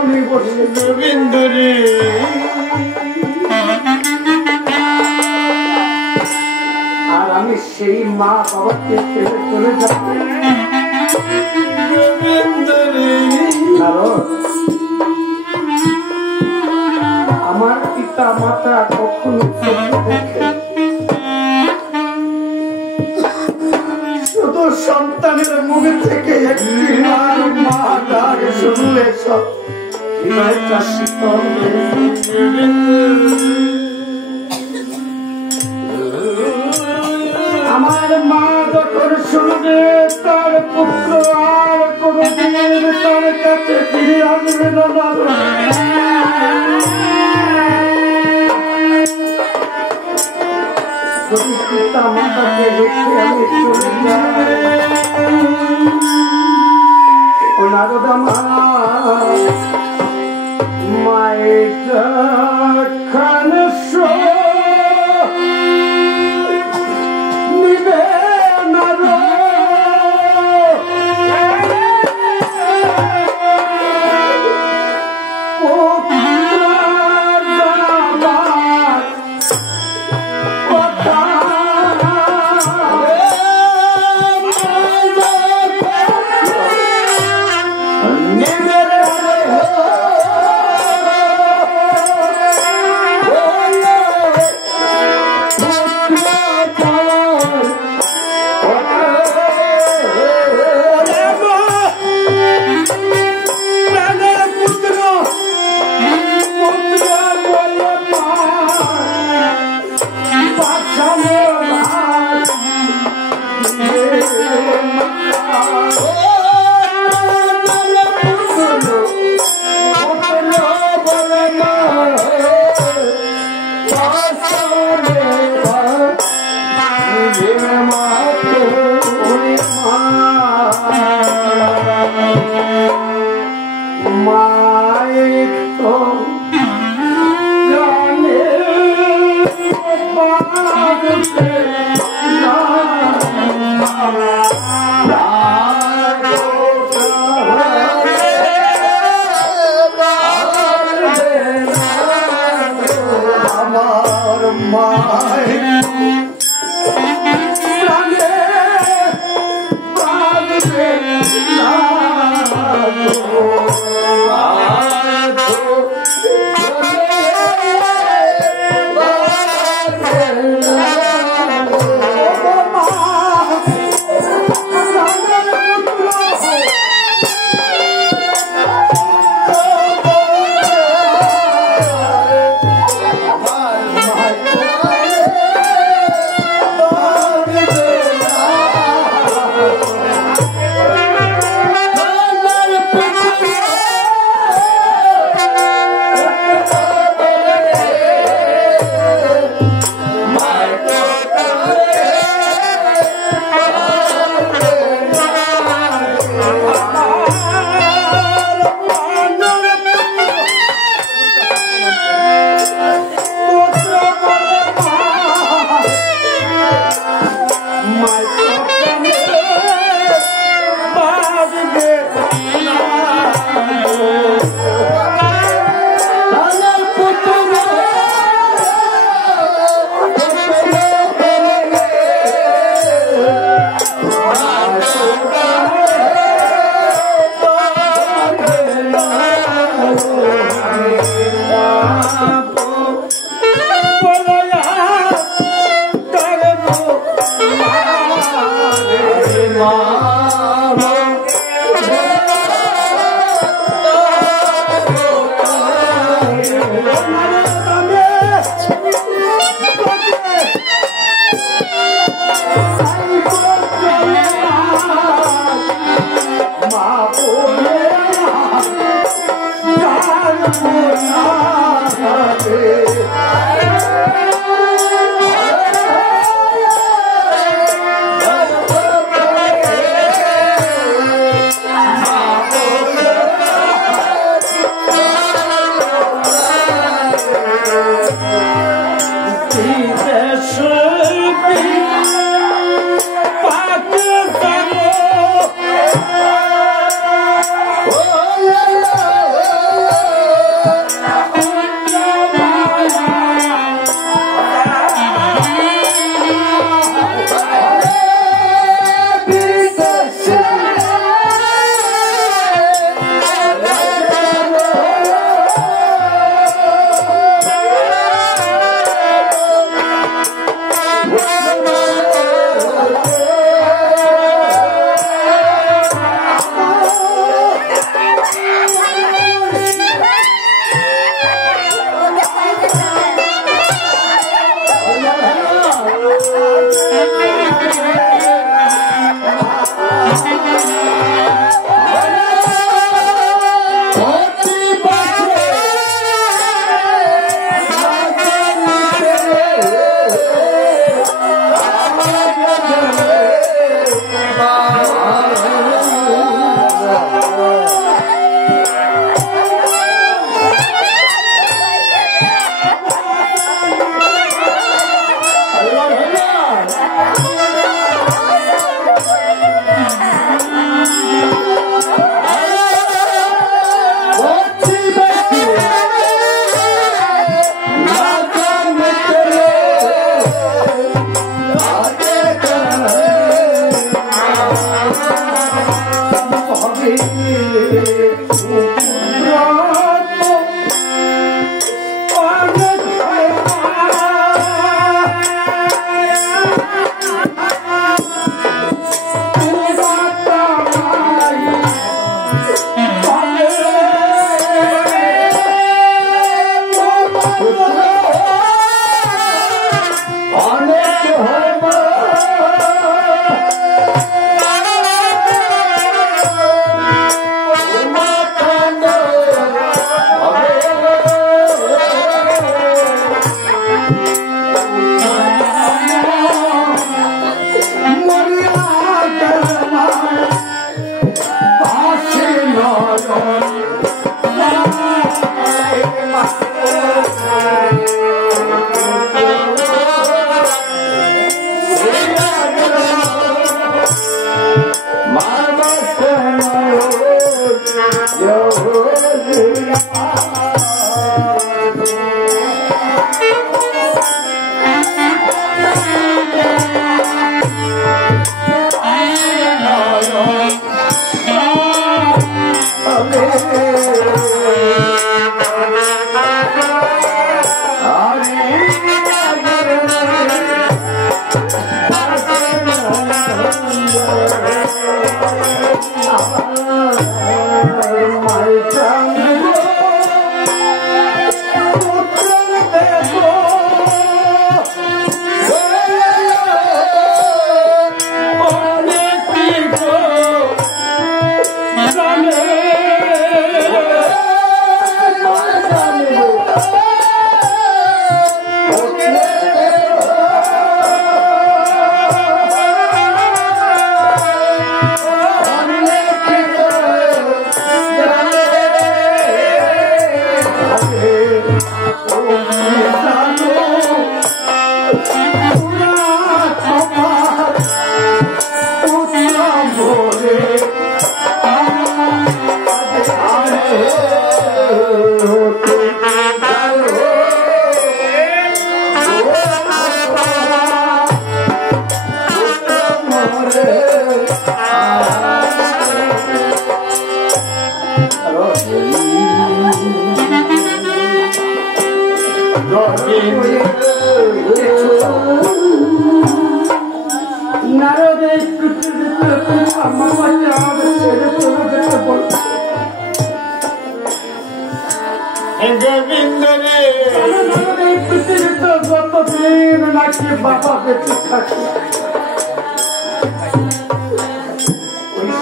উনুনে বসে গোবিন্দরে আর আমি সেই মা বাবাকে ছেড়ে চলে যাচ্ছি কারণ আমার পিতা মাতা কখনো শুধু সন্তানের মুখ থেকে একটি মা ডাক শুনলে সব হৃদয়টা শীতল আমার মা যখন শুনবে তার পুত্র আর কোনদিন তার কাছে ফিরে আসবে না যদি পিতা মাতাকে রেখে আমি চলে যাই ও নারদা মায়ের খান নিবে নার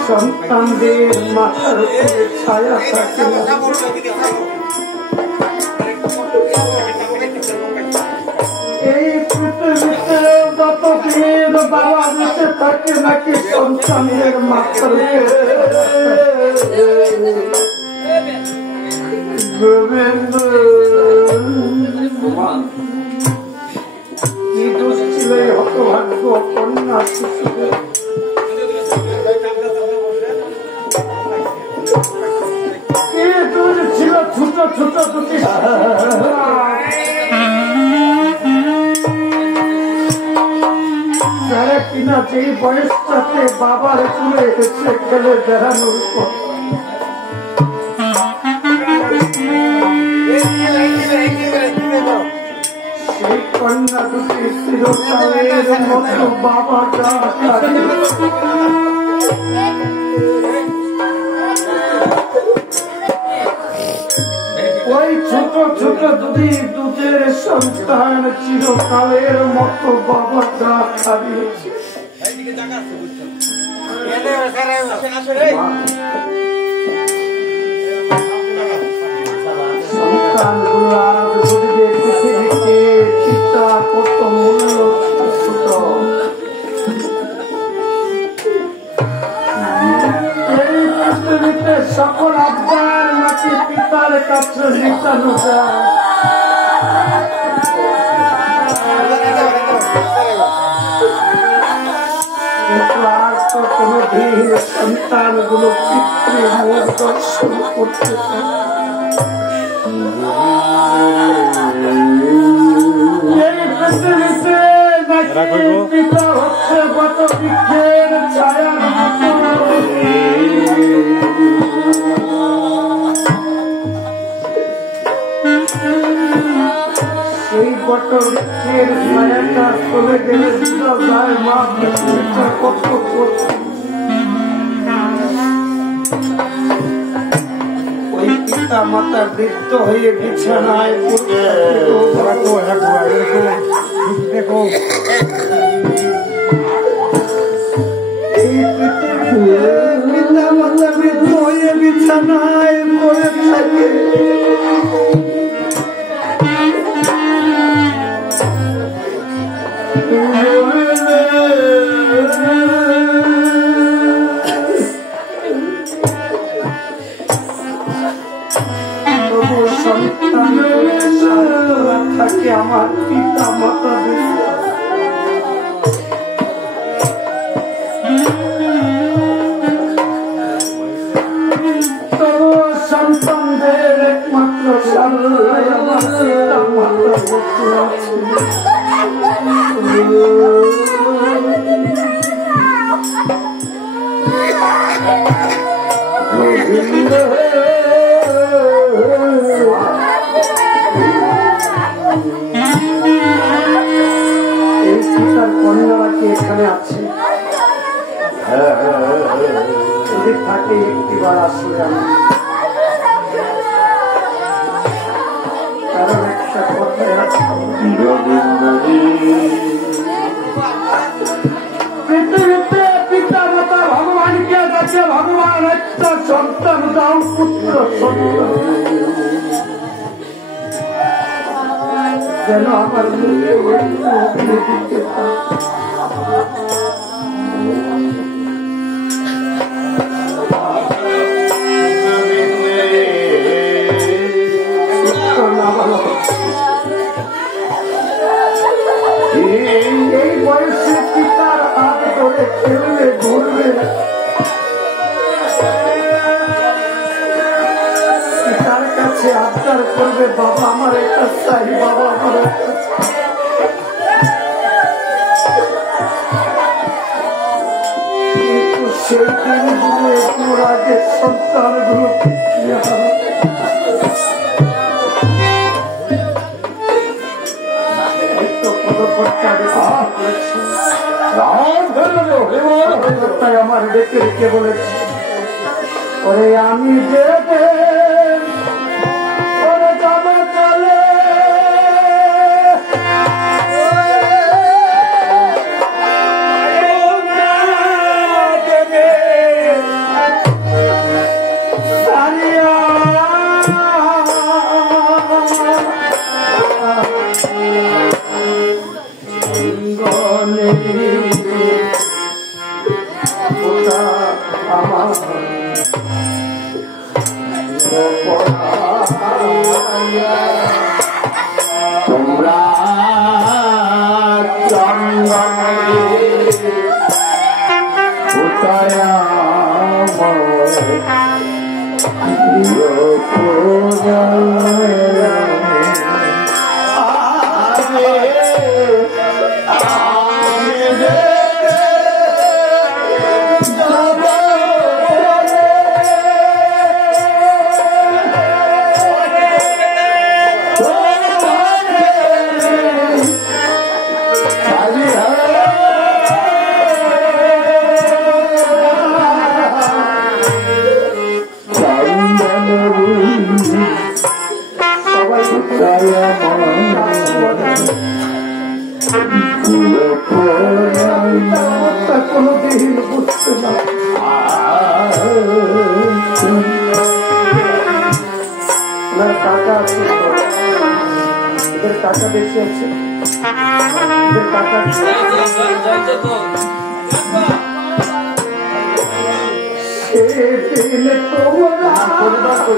সন্তানদের মাথার উপরে ছায়া থাকে এই পৃথিবীতে যতদিন বাবা বেঁচে থাকে নাকি সন্তানের মাথার গোবিন্দ কি দোষ ছিল এই হতভাগ্য কন্যা শিশুদের ছিল ছোট ছোট দুটি যারা কিনা যে বয়সটাতে বাবার কুলে এসে খেলে বেড়ানোর পর সেই কন্যা দুটি চিরকালের মতো বাবাটা ওই ছোট ছোট দুধের সন্তান চিরকালের মতো বাবাটা হারিয়েছে সন্তানগুলা পৃথিবীতে পিতা কত মূল্য ছোট এই পৃথিবীতে সকল আব্বার নাকি পিতার কাছে নিতানো যায় কিন্তু আর তো কোনদিন সন্তানগুলো পিতৃমোহ দর্শন করতে পারে এই পৃথিবীতে নাকি পিতা হচ্ছে বট বৃক্ষের ছায়ার মতো সেই বট বৃক্ষের ছায়াটা চলে গেলে বোঝা যায় মা পৃথিবীটা কত করছে ওই পিতা মাতা বৃদ্ধ হয়ে বিছানায় দেখো এই পৃথিবীতে পিতা মাতা বৃদ্ধ হয়ে বিছানায় পড়ে থাকে থাকে আমার পিতা মাতা সন্তানদের কন্যারা কি এখানে আছে? যদি থাকে একটিবার আসলে আমি, কারণ একটা কথায় আছে, পৃথিবীতে পিতা মাতা ভগবানকে ডাকে, ভগবান একটা সন্তান দাও, পুত্র সন্তান যেন আমার মুখে দিতে পারে। এই বয়সে পিতার হাত ধরে খেলবে ঘুরবে, পিতার কাছে আবদার করবে, বাবা আমার একটা চাই, বাবা আমার একটা চাই। কিন্তু সেই দিনগুলো একটু আগে সন্তানগুলো আমার ডেকে ডেকে বলেছে, ওরে আমি দেবে ওরে যাবে চলে, তোমরা কোনদিন বুঝতে না, টাকা আছে, এদের টাকা বেশি আছে, এদের টাকা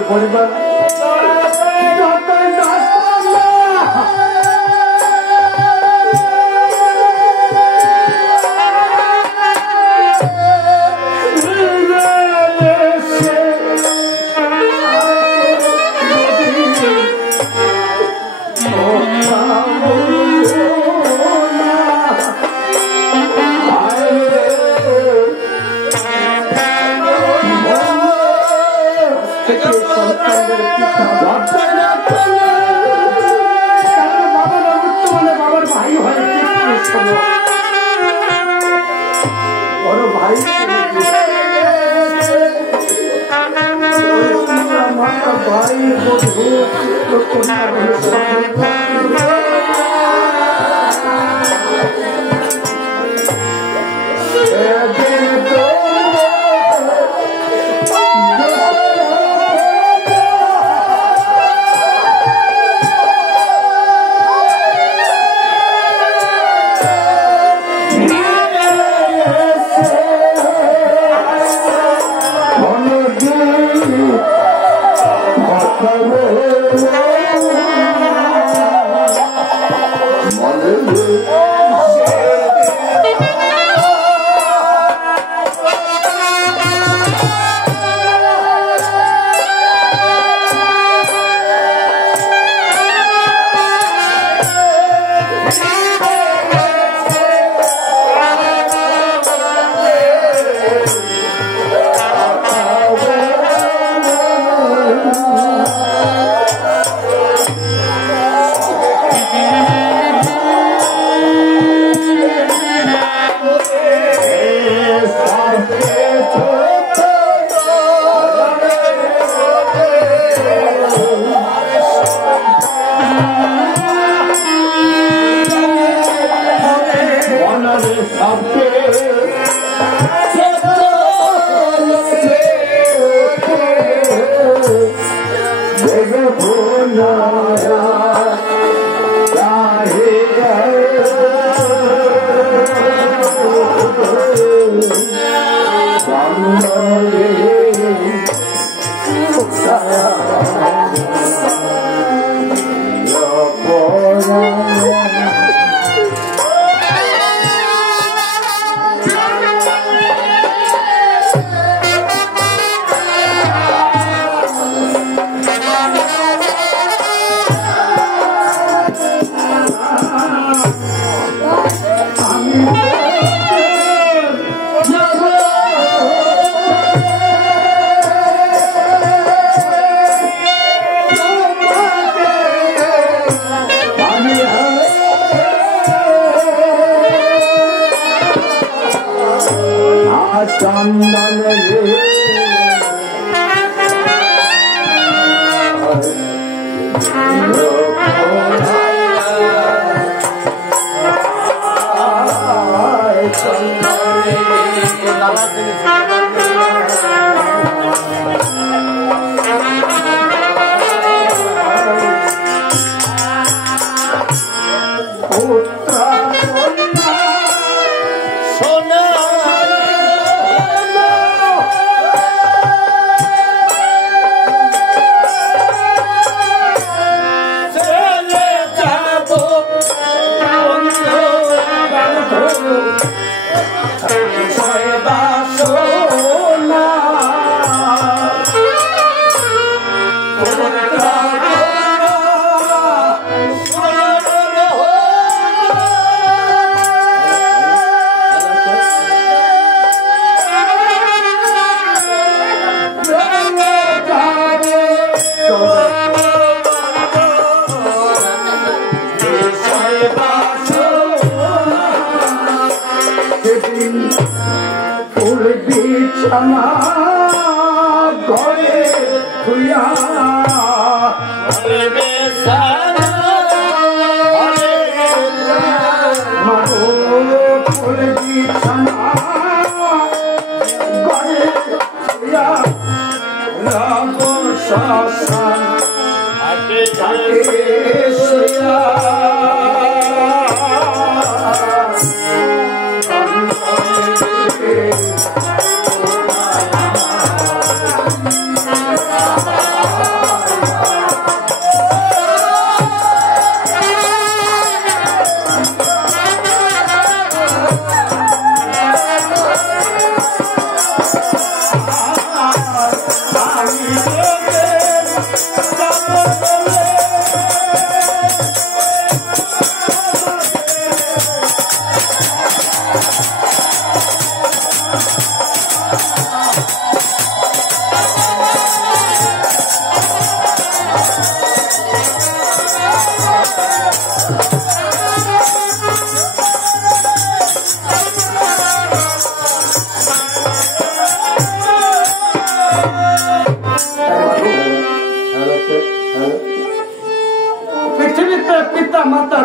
পরিবার বাবার ভাই হয়, বড় ভাই ভাই বধূ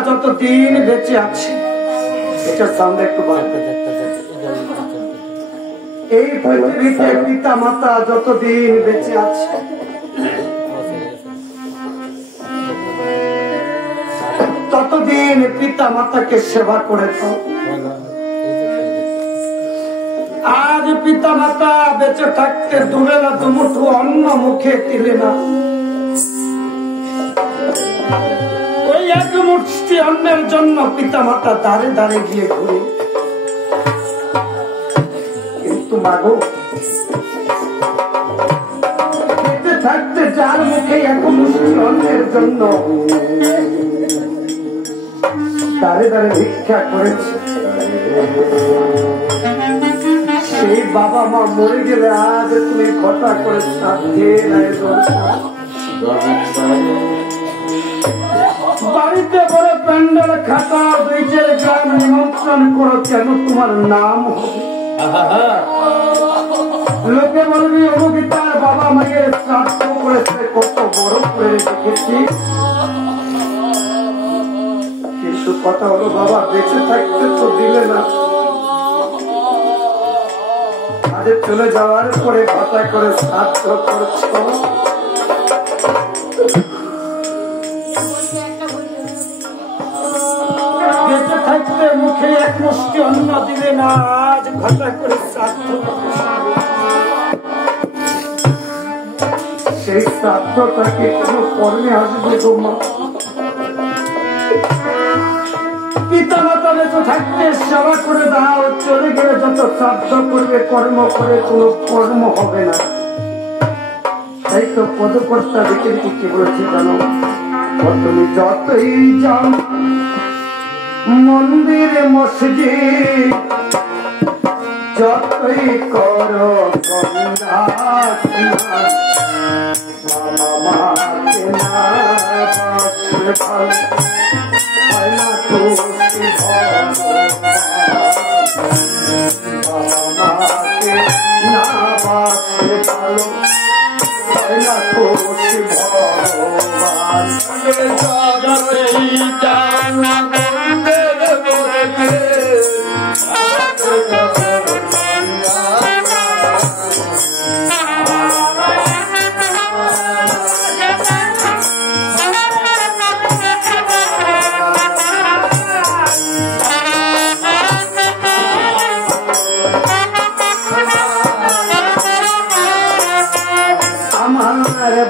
যতদিন বেঁচে আছে এটার সামনে একটু এই পৃথিবীতে পিতা মাতা যতদিন বেঁচে আছে ততদিন পিতা মাতাকে সেবা করে থাও। আজ পিতা মাতা বেঁচে থাকতে দুবেলা দুমুঠো অন্ন মুখে দিলে না, ওই এক মুষ্টি অন্নের জন্য পিতা মাতা দাঁড়ে দাঁড়ে গিয়ে ঘুরে। কিন্তু মাগো বেঁচে থাকতে যার মুখে এক মুষ্টি অন্নের জন্য দাঁড়ে দাঁড়ে ভিক্ষা করেছে, সেই বাবা মা মরে গেলে আজ তুমি ঘটা করে বাড়িতে করে প্যান্ডেল খাতা দুইটের গ্রাম নিমন্ত্রণ করো, কেন তোমার নাম হবে? লোকে বলবি অমুকি তার বাবা মায়ের শ্রাদ্ধ করেছে, কত বড় করে দেখেছি। কিন্তু কথা হলো বাবা বেঁচে থাকতে তো দিলে না, চলে যাওয়ার পরে কথা করে শ্রাদ্ধ করছো। এক মুষ্টি অন্ন দিলে না, আজ ঘটা করে শ্রাদ্ধ। সেই শ্রাদ্ধটাকে কোনো কর্মে আসবে গো মা? পিতা মাতা বেঁচে থাকতে সেবা করে দাও, চলে গেলে যত শ্রাদ্ধ করবে কর্ম করে কোনো কর্ম হবে না। তাই তো পদকর্তা দেখে কি বলেছে জানো? তুমি যতই যাও মন্দিরে মসজিদ, যতই করো গঙ্গা স্নান, মামাকে না বাসলে ভালো হয় না খুশি মামাকে না বাসলে ভালো হয় না খুশি ভগবান।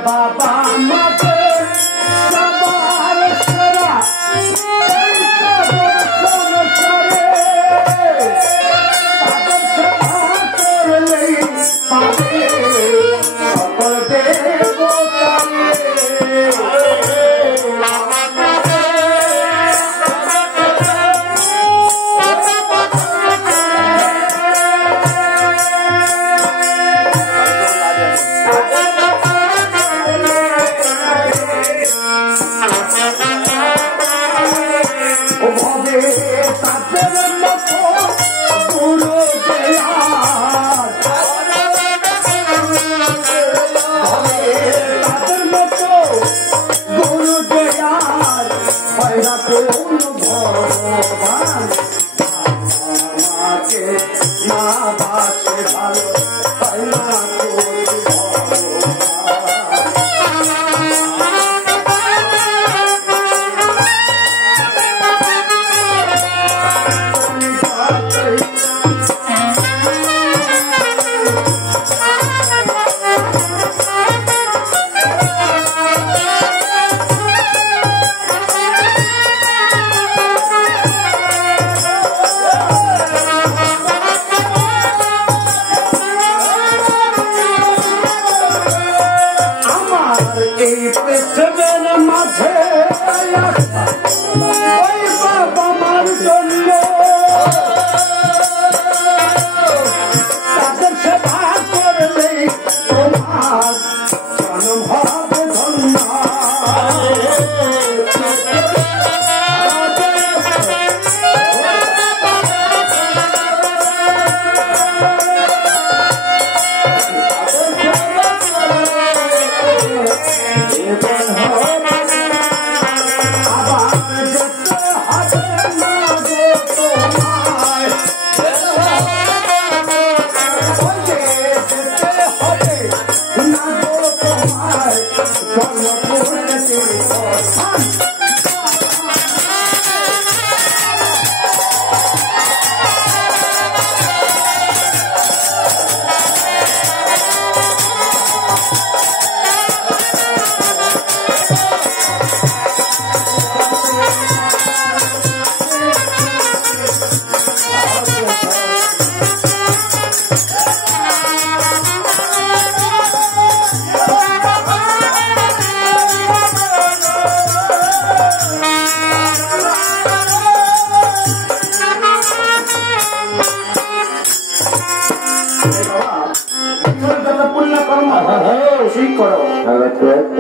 বাবা মাদের সবার সেরা তাদের সেবা করলেই পাবে সকল দেবতারে।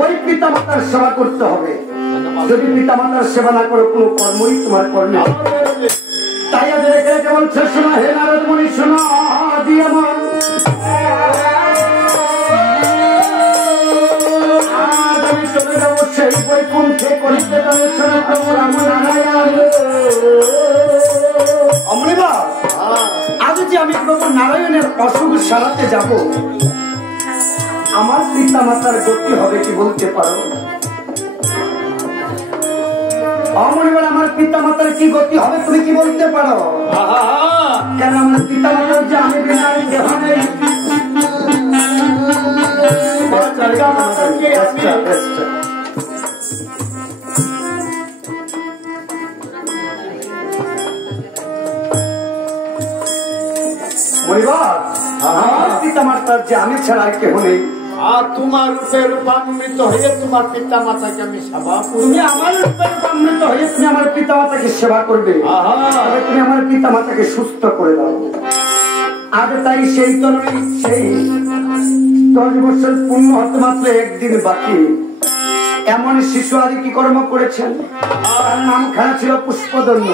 ওই পিতা মাতার সেবা করতে হবে। যদি পিতা মাতার সেবা না করো কোনো কর্মই তোমার কর্মে। তাই আজ রেখে রেখে বলছে শোনা হে নারদ মুনি শোনা দিয়ে মন, আজ আমি চলে যাবো সেই বৈকুণ্ঠে করিতে অমৃবাস। আজ যে আমি প্রভু নারায়ণের অসুখ সারাতে যাব, আমার পিতা মাতার গতি হবে কি বলতে পারো? অমরিবার আমার পিতা মাতার কি গতি হবে তুমি কি বলতে পারো? কেন আমার পিতা মাতার যে আমি বিনা দেহ নেই। পিতা মাতার যে আমি ছাড়া কেহ নেই। আর তোমার রূপে রূপান্বিত হয়ে তোমার পিতা মাতাকে আমি সেবা করব। তুমি আমার রূপে রূপান্বিত হয়ে তুমি আমার পিতা মাতাকে সেবা করবে। তুমি আমার পিতা মাতাকে সুস্থ করে দাও। আজ তাই সেই তরুণী সেই 10 বছর পূর্ণ হতে মাত্র একদিন বাকি এমন শিশু আদি কি কর্ম করেছেন। তার নামখানা ছিল পুষ্পদন্য।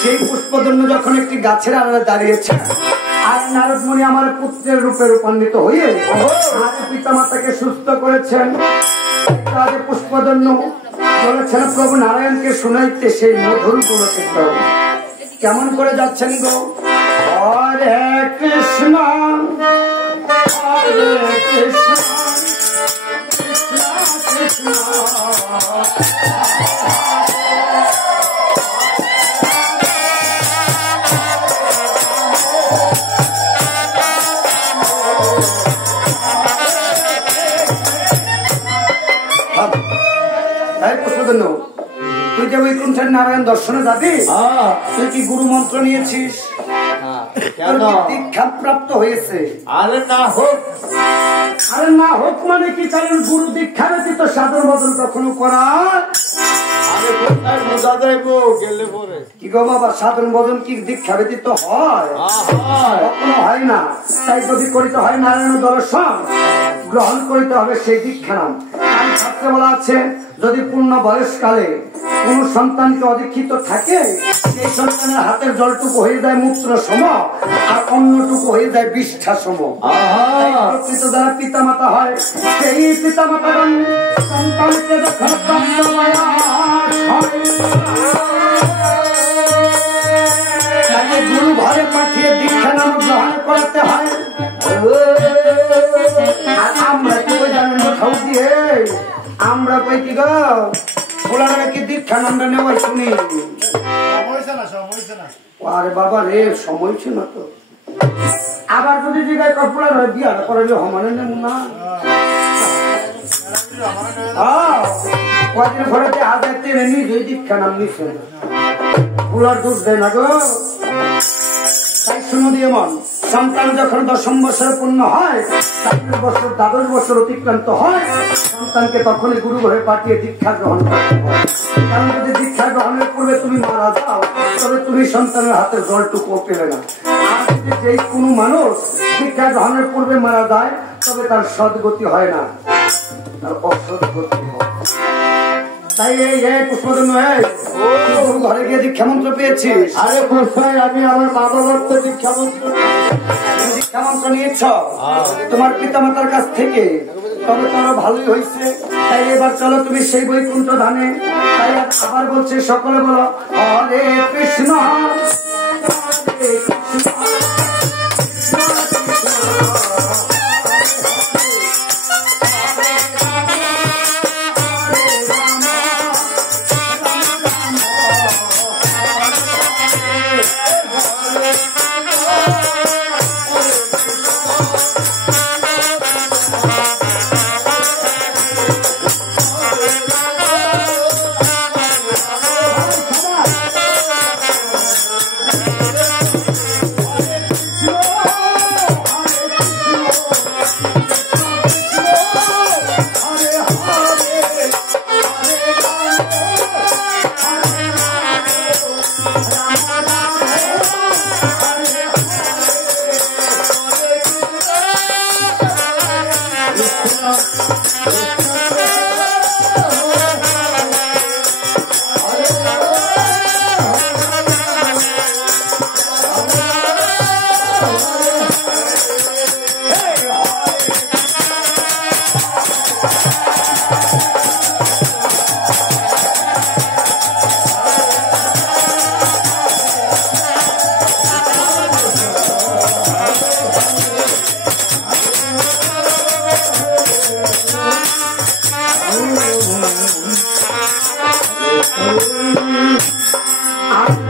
সেই পুষ্পদন্য যখন একটি গাছের আড়ালে দাঁড়িয়েছে আর নারদ মুনি আমার পুত্রের রূপে রূপান্বিত হয়ে পিতা মাতাকে সুস্থ করেছেন। পুষ্পদন্য বলেছেন প্রভু নারায়ণকে শুনাইতে সেই মধুর গুণচিত্র কেমন করে যাচ্ছেন গো। হরে কৃষ্ণ হরে কৃষ্ণ কৃষ্ণ কৃষ্ণ তুই যে বৈকুণ্ঠের নারায়ণ দর্শনে যাবি তুই কি গুরু মন্ত্র নিয়েছিস? দীক্ষা প্রাপ্ত হয়েছে? আরে না হোক। আরে না হোক মানে কি? কারণ গুরু দীক্ষা ব্যতীত সাধন বদল কখনো করা কি গো বাবা? সাধন বদল কি দীক্ষা ব্যতীত হয়? কখনো হয় না। তাই যদি করিতে হয় নারায়ণ দর্শন গ্রহণ করিতে হবে সেই দীক্ষা নাম। শাস্ত্রে বলা আছে যদি পূর্ণ বয়সকালে কোন সন্তানকে অদীক্ষিত থাকে সেই সন্তানের হাতের জলটুকু হয়ে যায় মূত্র সম আর অন্যটুকু হয়ে যায় বিষ্ঠা সম। প্রকৃত যারা পিতা মাতা হয় সেই পিতা মাতাগণ সন্তানকে যখন তাকে গুরু ঘরে পাঠিয়ে দীক্ষা নাম গ্রহণ করাতে হয়। আর আমরা কি বই জানেন কোথাও দিয়ে আমরা কই কি গো ওনারা কি দীক্ষা নামটা নেওয়া শুনি? আরে বাবা রে সময় ছিল না তো। আবার যদি জিগায় কপুলার হয় বিয়াটা করালে হমানে নেব না। কদিন ঘরেতে হাজার টেনে নিজেই দীক্ষা নাম নিচ্ছে পুলার দুধ দেয় না গো। তাই শুনো দিয়ে মন সন্তান যখন 10 বছর পূর্ণ হয় 12 বছর অতিক্রান্ত হয় সন্তানকে তখনই গুরু ঘরে পাঠিয়ে দীক্ষা গ্রহণ করতে হয়। কারণ যদি দীক্ষা গ্রহণের পূর্বে তুমি মারা যাও তবে তুমি সন্তানের হাতের জলটুকু পেলে না। আর যদি যে কোনো মানুষ দীক্ষা গ্রহণের পূর্বে মারা যায় তবে তার সদ্গতি হয় না, তার অসদ্গতি হয়। তাই এই পুষ্পদন্য ঘরে গিয়ে দীক্ষা মন্ত্র পেয়েছিস? আরে প্রশ্রয় আমি আমার মা বাবার তো দীক্ষা মন্ত্র নিয়েছ তোমার পিতা মাতার কাছ থেকে, তবে তোমার ভালোই হয়েছে। তাই এবার চলো তুমি সেই বৈকুণ্ঠ ধামে। তাই আবার বলছে সকলে বলো হরে কৃষ্ণ হরে কৃষ্ণ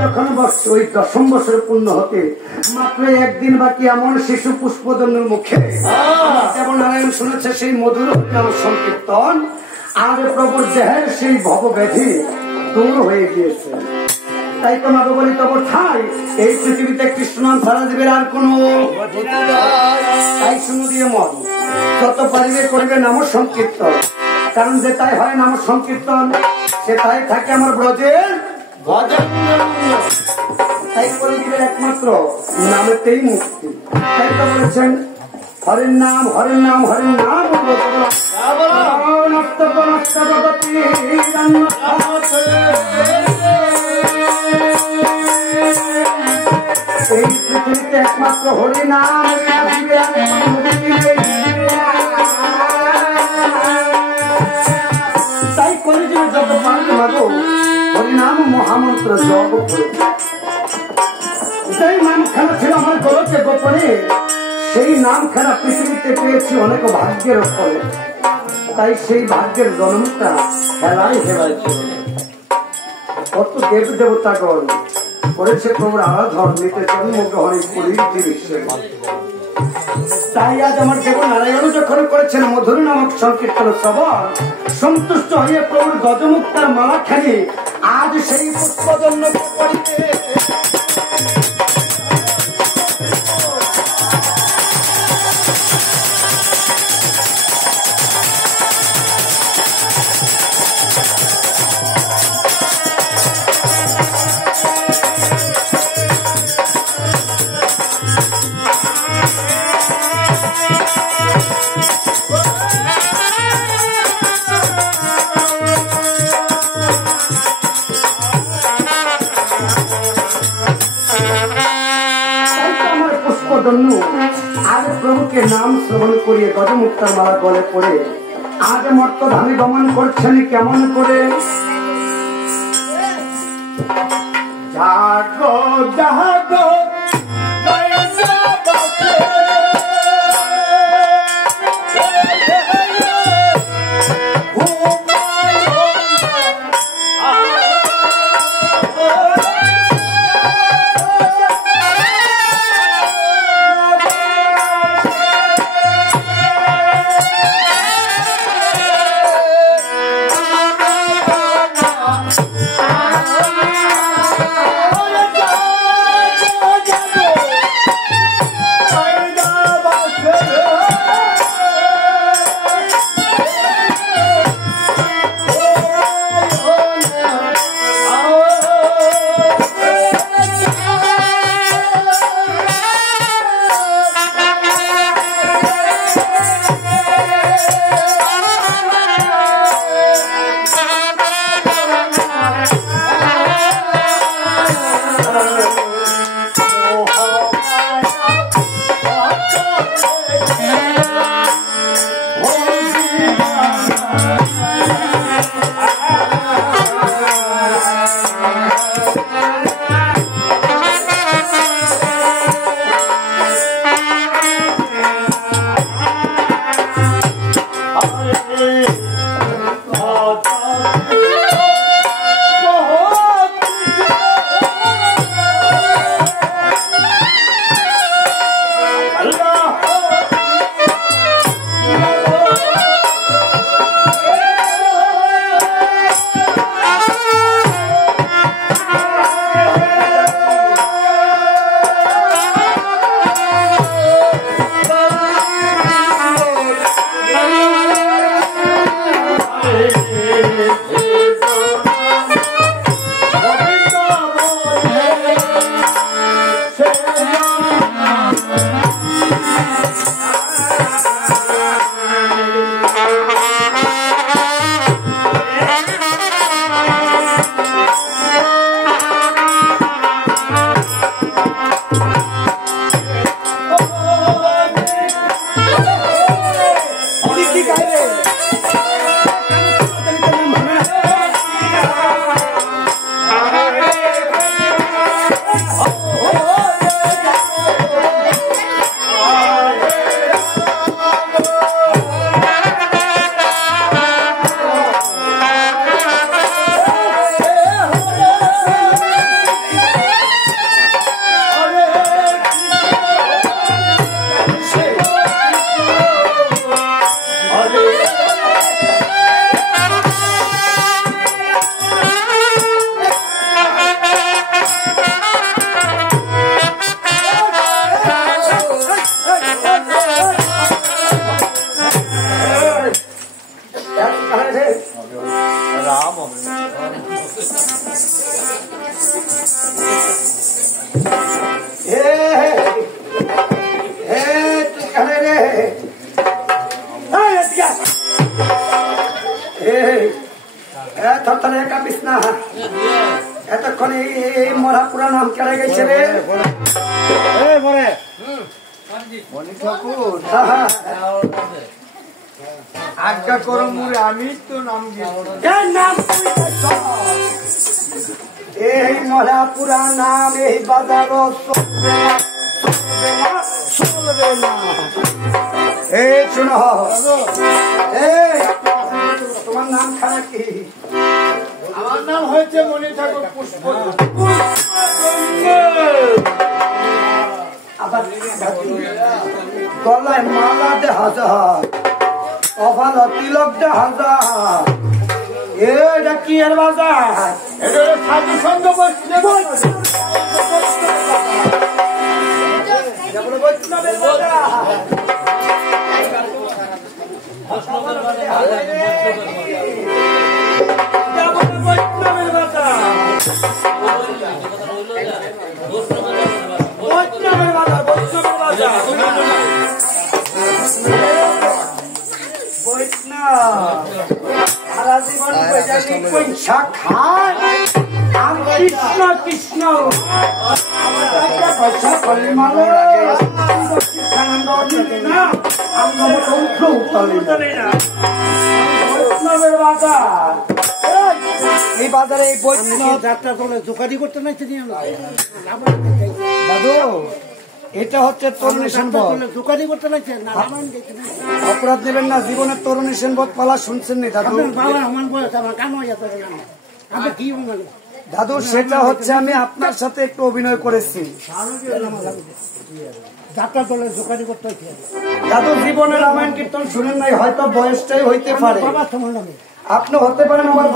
যখন ওই 10ম বছর পূর্ণ হতে মাত্র একদিন বাকি এমন শিশু পুষ্পদন্যের মুখে যেমন নারায়ণ শুনেছে সেই মধুর নাম সংকীর্তন, আর প্রভুর দেহের সেই ভবব্যাধি দূর হয়ে গিয়েছে। তাই তো মাকে বলি তবু ঠাই এই পৃথিবীতে কৃষ্ণ নাম ছাড়া দেবের আর কোন। তাই শুনে দিয়ে মন যত পারিবে করিবে নাম সংকীর্তন, কারণ যে তাই হয় নাম সংকীর্তন সে তাই থাকে আমার ব্রজের। তাই করে দিবেন একমাত্র নামেতেই মুক্তি। তাই তো বলেছেন হরের নাম হরের নাম হরের নাম এই পৃথিবীতে একমাত্র হরি নাম। তাই করে দিবে যত পারবে মাগো হরিনাম মহামন্ত্র জপ করে। সেই নাম খেলা ছিল আমার গলতে গোপনে, সেই নাম খেলা পৃথিবীতে পেয়েছি অনেক ভাগ্যের ফলে। তাই সেই ভাগ্যের জন্মটা খেলাই হেলায় ছিল। কত দেব দেবতাগণ করেছে প্রভুর আরাধন, নিতে জন্মগ্রহণী পুরীর বিশ্বে। তাই আজ আমার দেব নারায়ণ যখন করেছেন মধুর নামক সংকীর্তন সবল, সন্তুষ্ট হয়ে প্রভুর গজমুক্তার মালা খানি আজ সেই পুষ্পজন্য করিতে। আজ প্রভুকে নাম শ্রবণ করিয়ে গজমুক্তার মালা গলে পড়ে আজ মর্ত ধামে গমন করছেন কেমন করে। জাগো জাগো এতক্ষণ এই মরা পুরা নাম কেড়ে গেছে রে। আজ্ঞা করো মুরে, আমি তো নাম এই মরা পুরা নাম এই বাজার চলবে না। এই শুনো, তোমার নাম খানা কি? আমার নাম হয়েছে মনে ঠাকুর পুষ্প। আবার গলায় মালা দে হাজার, অভাল তিলক দে হাজার। এটা কি এর বাজার? এটা সাধু সঙ্গ বসলে বৈষ্ণবের বাজার। বৈষ্ণবের বাজার, বৈষ্ণবের বাজার, বৈষ্ণবের বাজার। বৈষ্ণব সারা জীবন পয়সা খায়, আর কৃষ্ণ কৃষ্ণ পয়সা করলে মানে বৈষ্ণবের বাজার। এই বাজারে এই বৈষ্ণব যাত্রা চলে দোকানি করতে নাই দাদু। এটা হচ্ছে তরুণী সেনবত, দোকানি করতে লাগছে। অপরাধ নেবেন না, জীবনের তরুণী সেনবত পালা শুনছেন নি দাদু? দাদু সেটা হচ্ছে আমি আপনার সাথে একটু অভিনয় করেছি। যাত্রা চলে দোকানি করতে হচ্ছে দাদু। জীবনের রামায়ণ কীর্তন শুনেন নাই, হয়তো বয়সটাই হইতে পারে, আপনি হতে পারেন আমার